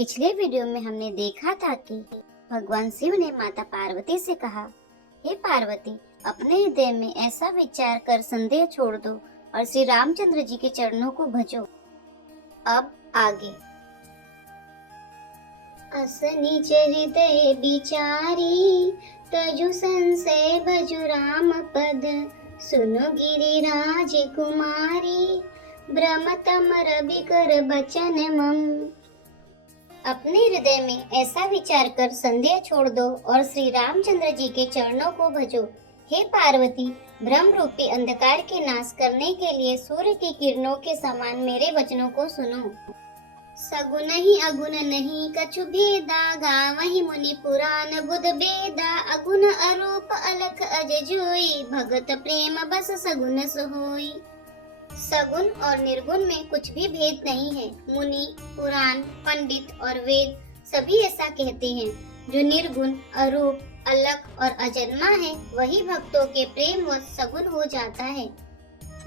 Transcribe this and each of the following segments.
पिछले वीडियो में हमने देखा था कि भगवान शिव ने माता पार्वती से कहा, हे पार्वती, अपने हृदय में ऐसा विचार कर संदेह छोड़ दो और श्री रामचंद्र जी के चरणों को भजो। अब आगे। अस निज हृदय विचारी, तजु संशय भजु राम पद, सुनो गिरिराज कुमारी, ब्रह्म तम रवि कर बचन मम। अपने हृदय में ऐसा विचार कर संदेह छोड़ दो और श्री रामचंद्र जी के चरणों को भजो। हे पार्वती, ब्रह्म रूपी अंधकार के नाश करने के लिए सूर्य की किरणों के समान मेरे वचनों को सुनो। सगुन ही अगुण नहीं कछु भेदा, गावहि मुनि पुराण बुध बेदा, अगुण अरूप अलख अज जोई, भगत प्रेम बस सगुन सोई। सगुण और निर्गुण में कुछ भी भेद नहीं है। मुनि, पुराण, पंडित और वेद सभी ऐसा कहते हैं। जो निर्गुण, अरूप, अलख और अजन्मा है, वही भक्तों के प्रेम व सगुण हो जाता है।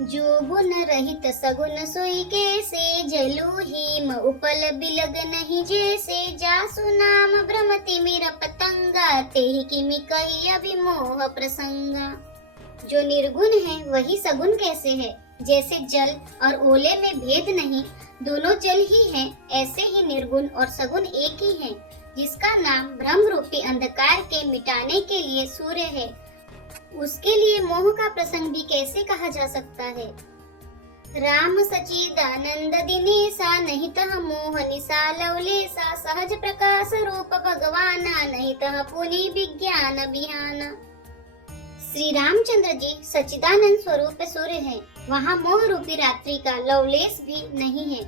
जो गुण रहित सगुण सोई कैसे, जलु हिम उपल बिलग नहीं जैसे, जासु नाम भ्रमति मेरा पतंगा, तेहि किमि कही अभिमोह प्रसंगा। जो निर्गुण है वही सगुण कैसे है। जैसे जल और ओले में भेद नहीं, दोनों जल ही हैं, ऐसे ही निर्गुण और सगुण एक ही हैं, जिसका नाम ब्रह्म रूपी अंधकार के मिटाने के लिए सूर्य है, उसके लिए मोह का प्रसंग भी कैसे कहा जा सकता है। राम सचिदानंद दिनेसा, नहीं तह मोह निसा लवलेसा, सहज प्रकाश रूप भगवाना, नहीं तह पुनि विज्ञान बिहाना। श्री रामचंद्र जी सच्चिदानंद स्वरूप सूर्य हैं। वहाँ मोह रूपी रात्रि का लवलेश भी नहीं है।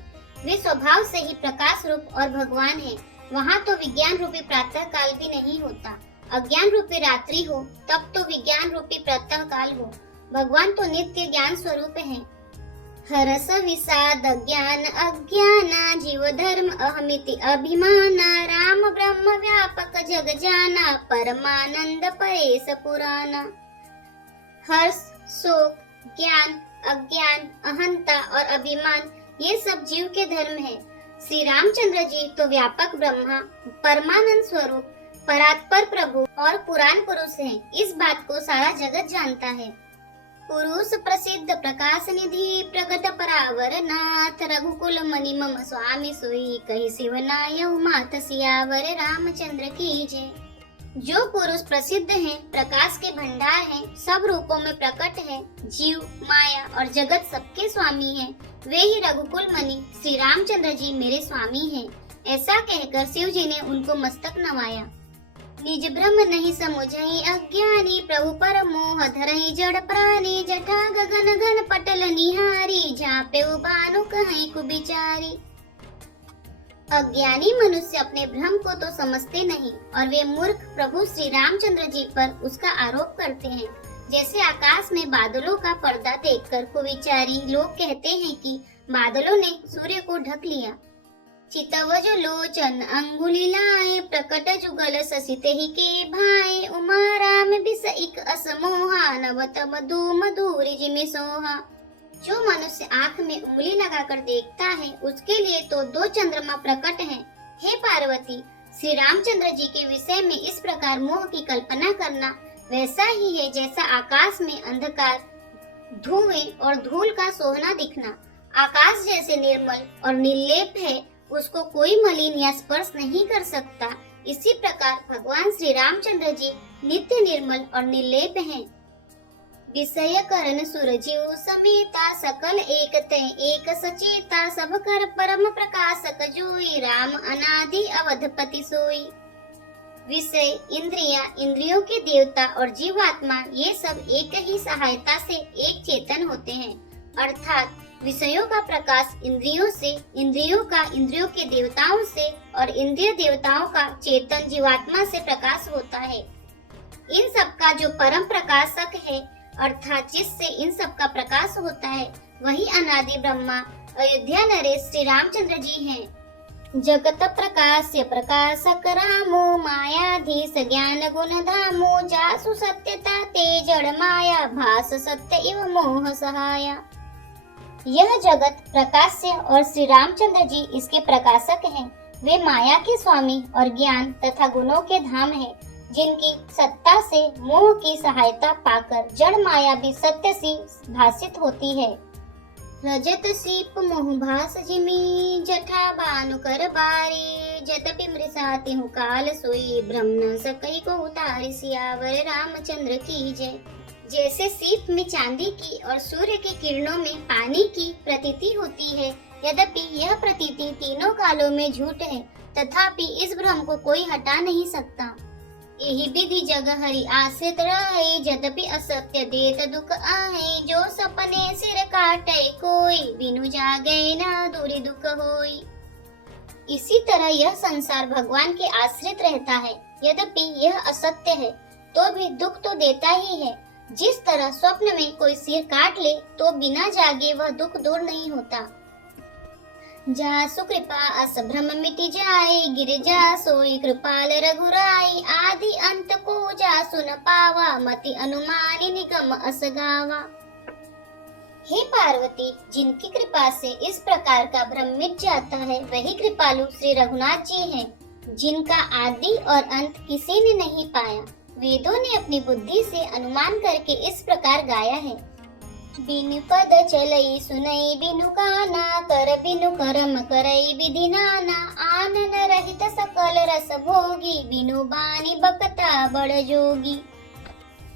वे स्वभाव से ही प्रकाश रूप और भगवान हैं। वहाँ तो विज्ञान रूपी प्रातः काल भी नहीं होता। अज्ञान रूपी रात्रि हो तब तो विज्ञान रूपी प्रातः काल हो। भगवान तो नित्य ज्ञान स्वरूप हैं। हरस विषाद ज्ञान अज्ञाना, जीव धर्म अहमिति अभिमाना, राम ब्रह्म व्यापक जग जाना, परमानंद परेश पुराना। हर्ष, शोक, ज्ञान, अज्ञान, अहंता और अभिमान, ये सब जीव के धर्म है। श्री रामचंद्र जी तो व्यापक ब्रह्मा, परमानंद स्वरूप, परात्पर प्रभु और पुराण पुरुष हैं। इस बात को सारा जगत जानता है। पुरुष प्रसिद्ध प्रकाश निधि, प्रगट परावर नाथ, रघुकुल मणि मम स्वामी सोई, कही शिवनायउ मात सियावर रामचंद्र की जय। जो पुरुष प्रसिद्ध हैं, प्रकाश के भंडार हैं, सब रूपों में प्रकट है, जीव, माया और जगत सबके स्वामी हैं, वे ही रघुकुल मणि श्री रामचंद्र जी मेरे स्वामी हैं। ऐसा कहकर शिव जी ने उनको मस्तक नवाया। निज ब्रह्म नहीं समुझई अज्ञानी, प्रभु पर मोह धरई जड़ प्राणी, जटा गगन घन पटल निहारी, झापे भानु कहीं कुबिचारी। अज्ञानी मनुष्य अपने भ्रम को तो समझते नहीं और वे मूर्ख प्रभु श्री रामचंद्र जी पर उसका आरोप करते हैं। जैसे आकाश में बादलों का पर्दा देखकर कुविचारी लोग कहते हैं कि बादलों ने सूर्य को ढक लिया। चितवज लोचन अंगुली लाए, प्रकट जुगल ससित ही के भाई, उमा राम बिस इक असमोहा, नवत मधु मधुरी जिमि सोहा। जो मनुष्य आँख में उंगली लगाकर देखता है, उसके लिए तो दो चंद्रमा प्रकट हैं। हे पार्वती, श्री रामचंद्र जी के विषय में इस प्रकार मोह की कल्पना करना वैसा ही है जैसा आकाश में अंधकार, धुएं और धूल का सोहना दिखना। आकाश जैसे निर्मल और निर्लेप है, उसको कोई मलिन या स्पर्श नहीं कर सकता। इसी प्रकार भगवान श्री रामचंद्र जी नित्य निर्मल और निर्लेप हैं। विषय करण सुरजीव समेता, सकल एक तय एक सचेता, सब कर परम प्रकाशक जोई, राम अनादि अवधपति सोई। विषय, इंद्रिया, इंद्रियों के देवता और जीवात्मा, ये सब एक ही सहायता से एक चेतन होते हैं। अर्थात विषयों का प्रकाश इंद्रियों से, इंद्रियों का इंद्रियों के देवताओं से और इंद्रिय देवताओं का चेतन जीवात्मा से प्रकाश होता है। इन सब का जो परम प्रकाशक है, अर्थात जिससे इन सब का प्रकाश होता है, वही अनादि ब्रह्मा अयोध्या नरेश श्री रामचंद्र जी हैं। जगत प्रकाश्य प्रकाशक रामो, मायाधीश ज्ञान गुण धामो, जासु सत्यता ते जड़ माया, भास सत्य इव मोह सहाया। यह जगत प्रकाश्य और श्री रामचंद्र जी इसके प्रकाशक हैं। वे माया के स्वामी और ज्ञान तथा गुणों के धाम हैं, जिनकी सत्ता से मोह की सहायता पाकर जड़ माया भी सत्य सी भासित होती है। रजत सीप मोह भास जिमी, जठा बानु कर बारी, जतपि मृषा तिहु काल सोई, ब्रह्म न सकई को उतारी, सियावर रामचंद्र की जय। जैसे सीप में चांदी की और सूर्य की किरणों में पानी की प्रतीति होती है, यद्यपि यह प्रतीति तीनों कालों में झूठ है, तथापि इस भ्रम को कोई हटा नहीं सकता। यही विधि जग हरि आश्रित रहे, यद्यपि असत्य देत दुख आए, जो सपने सिर काटे कोई, बिनु जागे न दूरी दुख होई। इसी तरह यह संसार भगवान के आश्रित रहता है, यद्यपि यह असत्य है तो भी दुख तो देता ही है। जिस तरह स्वप्न में कोई सिर काट ले तो बिना जागे वह दुख दूर नहीं होता। जासु कृपा अस भ्रम मिटि जाए, गिरिजा सोई कृपाल रघुराई, आदि अंत को जासु न पावा, मति अनुमानी निगम अस गावा। हे पार्वती, जिनकी कृपा से इस प्रकार का भ्रम मिट जाता है वही कृपालु श्री रघुनाथ जी हैं, जिनका आदि और अंत किसी ने नहीं पाया। वेदों ने अपनी बुद्धि से अनुमान करके इस प्रकार गाया है। बिनु पद चलई सुनई बिनु गाना, कर बिनु करम करई विधि नाना, आनन रहित सकल रस भोगी, बिनु बानी बकता बड़ जोगी।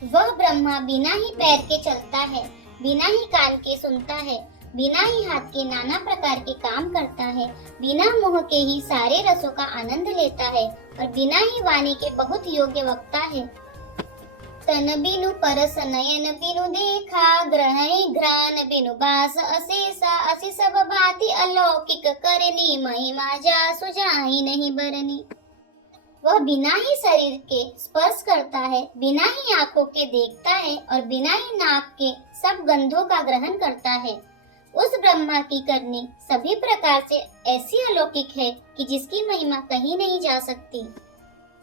वह ब्रह्मा बिना ही पैर के चलता है, बिना ही कान के सुनता है, बिना ही हाथ के नाना प्रकार के काम करता है, बिना मुंह के ही सारे रसों का आनंद लेता है और बिना ही वाणी के बहुत योग्य वक्ता है। तन बिनु परस नयन बिनु देखा, ग्रहई घ्राण बिनु बास अशेषा, असि सब भांति अलौकिक करनी, महिमा जासु जाहि नहीं बरनी। वह बिना ही शरीर के स्पर्श करता है, बिना ही आंखों के देखता है और बिना ही नाक के सब गंधों का ग्रहण करता है। उस ब्रह्मा की करनी सभी प्रकार से ऐसी अलौकिक है कि जिसकी महिमा कहीं नहीं जा सकती।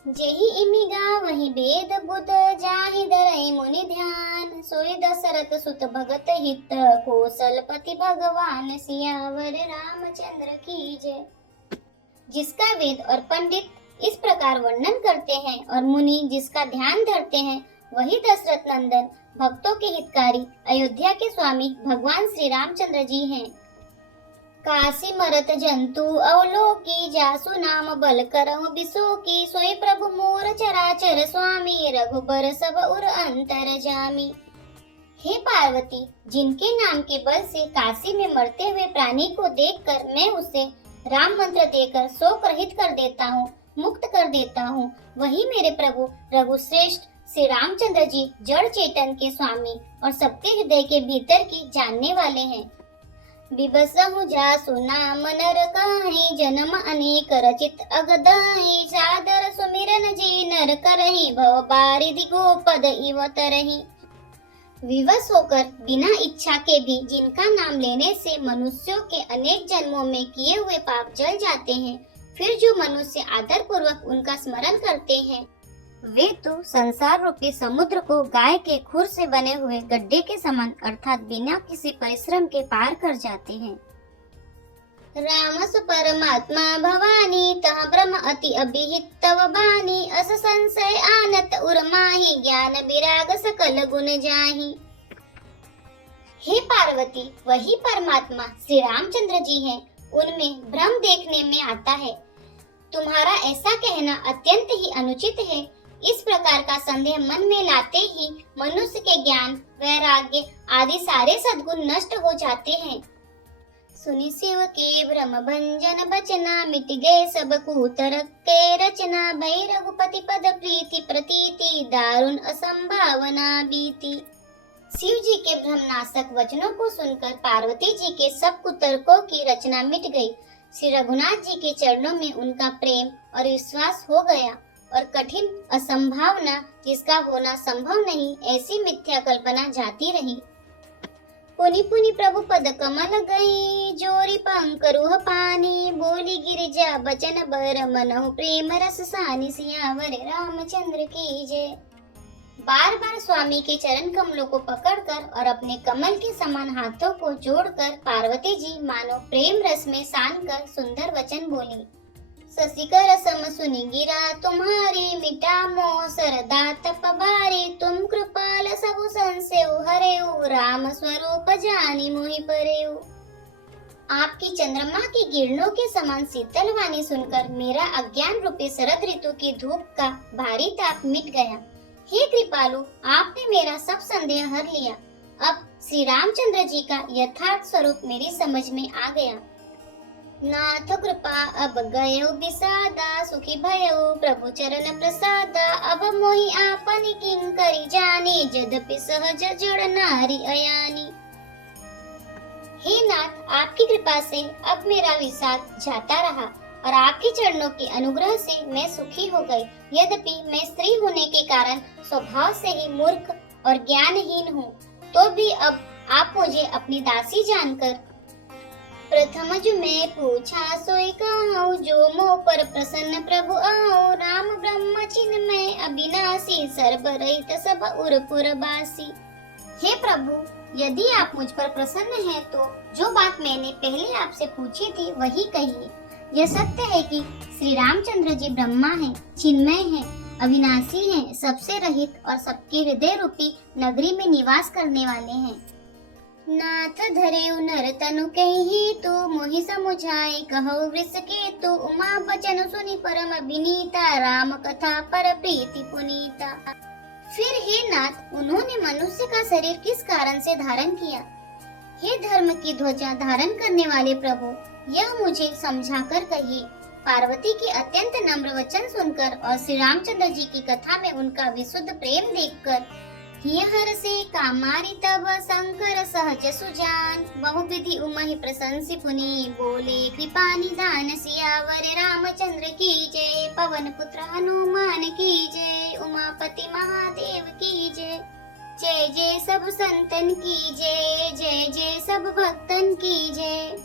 जेहि इमिगा वही वेद बुध, जाहि धरई मुनि ध्यान, सोई दशरथ सुत भगत हित, कौशलपति भगवान, सियावर रामचंद्र की जय। जिसका वेद और पंडित इस प्रकार वर्णन करते हैं और मुनि जिसका ध्यान धरते हैं, वही दशरथ नंदन भक्तों के हितकारी अयोध्या के स्वामी भगवान श्री रामचंद्र जी हैं। काशी मरत जंतु अवलोकी, जासु नाम बल करहु बिसोकी, सोई प्रभु मोर चराचर स्वामी, रघुबर सब उर अंतर जामी। हे पार्वती, जिनके नाम के बल से काशी में मरते हुए प्राणी को देखकर मैं उसे राम मंत्र देकर शोक रहित कर देता हूँ, मुक्त कर देता हूँ, वही मेरे प्रभु रघुश्रेष्ठ श्री रामचंद्र जी जड़ चेतन के स्वामी और सबके हृदय के भीतर की जानने वाले हैं। बिबसहु जासु नाम नर काहि, जन्म अनेक रचित अगदाहि, सादर सुमिरन जी नर करहि, भव बारिधि गोपद इव तरहि। विवश होकर बिना इच्छा के भी जिनका नाम लेने से मनुष्यों के अनेक जन्मों में किए हुए पाप जल जाते हैं, फिर जो मनुष्य आदर पूर्वक उनका स्मरण करते हैं, वे तो संसार रूपी समुद्र को गाय के खुर से बने हुए गड्ढे के समान अर्थात बिना किसी परिश्रम के पार कर जाते हैं। रामस परमात्मा भवानी, तह ब्रह्म अति अभिहित तव बानी, अस संशय आनत उर्माहि, ज्ञान विराग सकल गुण जाहि। हे पार्वती, वही परमात्मा श्री रामचंद्र जी हैं, उनमें भ्रम देखने में आता है। तुम्हारा ऐसा कहना अत्यंत ही अनुचित है। इस प्रकार का संदेह मन में लाते ही मनुष्य के ज्ञान, वैराग्य आदि सारे सद्गुण नष्ट हो जाते हैं। सुनि शिव के भ्रम भंजन बचना, मिट गए सब कूतरक के रचना, भई रघुपति पद प्रीति प्रतीति, दारुण असंभावना बीती। शिव जी के भ्रमनाशक वचनों को सुनकर पार्वती जी के सब कुतर्कों की रचना मिट गई। श्री रघुनाथ जी के चरणों में उनका प्रेम और विश्वास हो गया और कठिन असंभावना जिसका होना संभव नहीं, ऐसी मिथ्या कल्पना जाती रही। पुनि पुनि प्रभु पद कमल गई, जोरी पंकरुह पानी, बोली गिरिजा बचन बर, मनहु प्रेम रस सानि, सियावर रामचंद्र की जय। बार बार स्वामी के चरण कमलों को पकड़कर और अपने कमल के समान हाथों को जोड़कर पार्वती जी मानो प्रेम रस में सान कर सुंदर वचन बोली। शशिकर सम सुनि गिरा तुम्हारी, मिटा मोह सरदा तप भारी। तुम कृपाल सबु संशय हरेऊ, राम स्वरूप जानी मोहि परेऊ। आपकी चंद्रमा की किरणों के समान शीतल वाणी सुनकर मेरा अज्ञान रूपी शरद ऋतु की धूप का भारी ताप मिट गया। हे कृपालु, आपने मेरा सब संदेह हर लिया। अब श्री रामचंद्र जी का यथार्थ स्वरूप मेरी समझ में आ गया। नाथ कृपा अब गयो विषादा, सुखी भयो प्रभु चरण प्रसादा। अब मोहि आपनि किंकरी जानी, यद्यपि सहज जड़ नारी अयानी। हे नाथ, आपकी कृपा से अब मेरा विषाद जाता रहा और आपके चरणों के अनुग्रह से मैं सुखी हो गई। यद्यपि मैं स्त्री होने के कारण स्वभाव से ही मूर्ख और ज्ञानहीन हूँ, तो भी अब आप मुझे अपनी दासी जानकर प्रथम जो मैं पूछा सोई कहूँ, जो मोह पर प्रसन्न प्रभु आओ। राम ब्रह्म चिन्मय अविनाशी, सर्व रहित सब उरपुर बासी। हे प्रभु, यदि आप मुझ पर प्रसन्न हैं तो जो बात मैंने पहले आपसे पूछी थी वही कहिए। यह सत्य है कि श्री रामचंद्र जी ब्रह्मा हैं, चिन्मय हैं, अविनाशी हैं, सबसे रहित और सबके हृदय रूपी नगरी में निवास करने वाले हैं। नाथ धरे नर तनु कहि तो, मोहि समुझाए कहो वृष के तो। उमा बचन सुनि परम विनीता, राम कथा पर प्रीति पुनीता। फिर हे नाथ, उन्होंने मनुष्य का शरीर किस कारण से धारण किया? हे धर्म की ध्वजा धारण करने वाले प्रभु, यह मुझे समझाकर कहिए। पार्वती के अत्यंत नम्र वचन सुनकर और श्री रामचंद्र जी की कथा में उनका विशुद्ध प्रेम देखकर हर से कामारी तब शंकर सहज सुजान। बहुविधि उमहि प्रशंसि पुनि, बोले कृपा निधान सियावर रामचंद्र की जय। पवन पुत्र हनुमान की जय, उमापति महादेव की जय। जय जय सब संतन की जय, जय जय सब भक्तन की जय।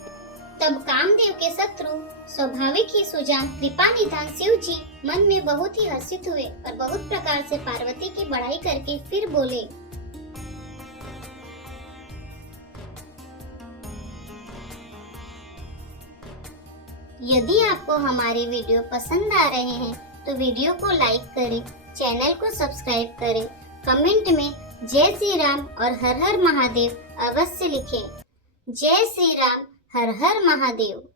तब कामदेव के शत्रु स्वाभाविक ही सुजान कृपा निधान शिव जी मन में बहुत ही हर्षित हुए और बहुत प्रकार से पार्वती की बड़ाई करके फिर बोले। यदि आपको हमारे वीडियो पसंद आ रहे हैं तो वीडियो को लाइक करें, चैनल को सब्सक्राइब करें, कमेंट में जय श्री राम और हर हर महादेव अवश्य लिखें। जय श्री राम, हर हर महादेव।